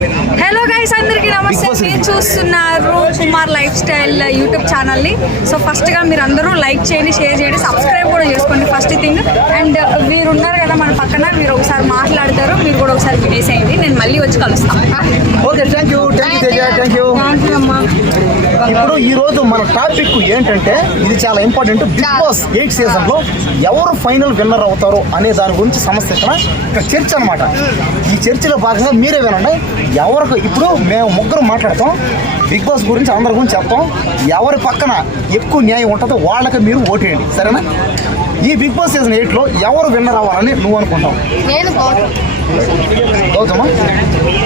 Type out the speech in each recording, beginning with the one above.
Hello guys, అందరికీ నమస్తే. మీరు చూస్తున్నారు కుమార్ లైఫ్ స్టైల్ యూట్యూబ్ ఛానల్ని. సో ఫస్ట్గా మీరు అందరూ లైక్ చేయండి, షేర్ చేయండి, సబ్స్క్రైబ్ కూడా చేసుకోండి ఫస్ట్ థింగ్. అండ్ మీరు ఉన్నారు కదా మన పక్కన, మీరు ఒకసారి మాట్లాడతారు, మీరు కూడా ఒకసారి వినేసేయండి. నేను మళ్ళీ వచ్చి కలుస్తాను. ఓకే, థ్యాంక్ యూ అమ్మా. ఇప్పుడు ఈ రోజు మన టాపిక్ ఏంటంటే, ఇది చాలా ఇంపార్టెంట్. బిగ్ బాస్ 8 సీజన్లో ఎవరు ఫైనల్ విన్నర్ అవుతారు అనే దాని గురించి సమస్య ఇక్కడ చర్చ అనమాట. ఈ చర్చలో భాగంగా మీరే వినండి. ఎవరికి ఇప్పుడు మేము ముగ్గురు మాట్లాడతాం, బిగ్ బాస్ గురించి అందరి గురించి చెప్తాం. ఎవరి పక్కన ఎక్కువ న్యాయం ఉంటుందో వాళ్ళకి మీరు ఓటేయండి, సరేనా? ఈ బిగ్ బాస్ సీజన్ 8లో ఎవరు విన్నర్ అవ్వాలని నువ్వు అనుకుంటావు? గౌతమా,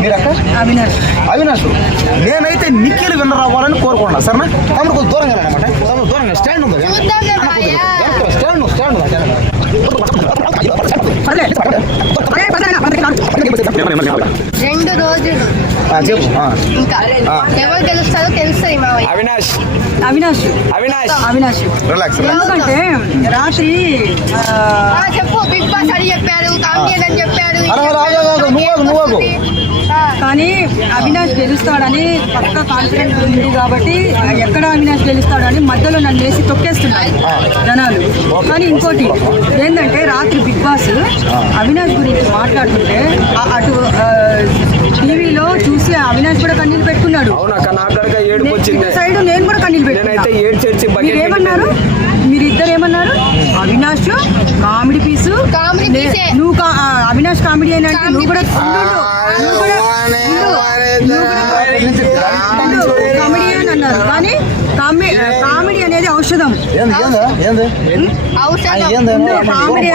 మీరక్క? అవినాష్. నేనైతే నిఖిల్ విన్నర్ అవ్వాలని కోరుకున్నా, సరేనా? తమ్ముడు కొంచెం దూరంగా అనమాట, దూరంగా స్టాండ్ ఉంది, స్టాండ్ రెండు రోజులు చెప్పు. ఇంకా ఎవరు గెలుస్తారో తెలుస్తుంది. అవినాష్ రిలాక్స్. ఎందుకంటే రాత్రి చెప్పు. బిగ్ బాస్ అని చెప్పారు, కామెడీ అని చెప్పారు, నువ్వు కానీ అవినాష్ గెలుస్తాడని పక్క కాన్ఫిడెంట్ ఉంది కాబట్టి ఎక్కడ అవినాష్ గెలుస్తాడని మధ్యలో నన్ను వేసి తొక్కేస్తున్నారు జనాలు. కానీ ఇంకోటి ఏంటంటే, రాత్రి బిగ్ బాస్ అవినాష్ గురించి మాట్లాడుతుంటే అటు టీవీలో చూసి అవినాష్ కూడా కన్నీళ్ళు పెట్టుకున్నాడు. సైడ్ నేను కూడా కన్నీళ్ళు పెట్టుకున్నాను. మీరేమన్నారు? మీరిద్దరు ఏమన్నారు? అవినాష్ కామెడీ పీసు, నువ్వు అవినాష్ కామెడీ అని అంటే నువ్వు కూడా కామెడీ అని అన్నారు. కానీ కామెడీ అనేది ఔషధం. కామెడీ